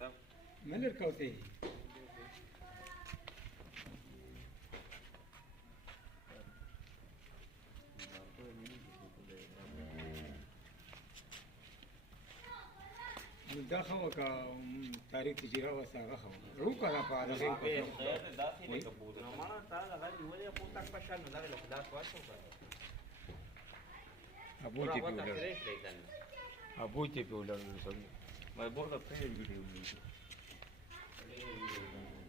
Me acercaste. دا خو کا تاریخ تجربه وساغه خو روکا دا په دغه خیر دا څه دی کبوتر نو ما تا هغه نیولې خو تک پښه نه لري خدا خواښو کړه ابو ته پیولر ابو ته پیولر سم ما ورته پرې ویډیو لیکو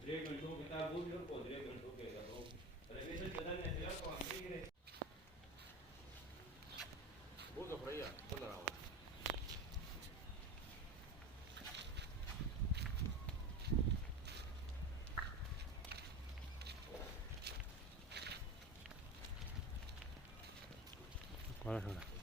درې غنټو کې تا ابو ور کو درې غنټو کې دا نو رمیشه چې دا نه تل کو هم کېږي بوزه فریا څنګه راوړل Voilà.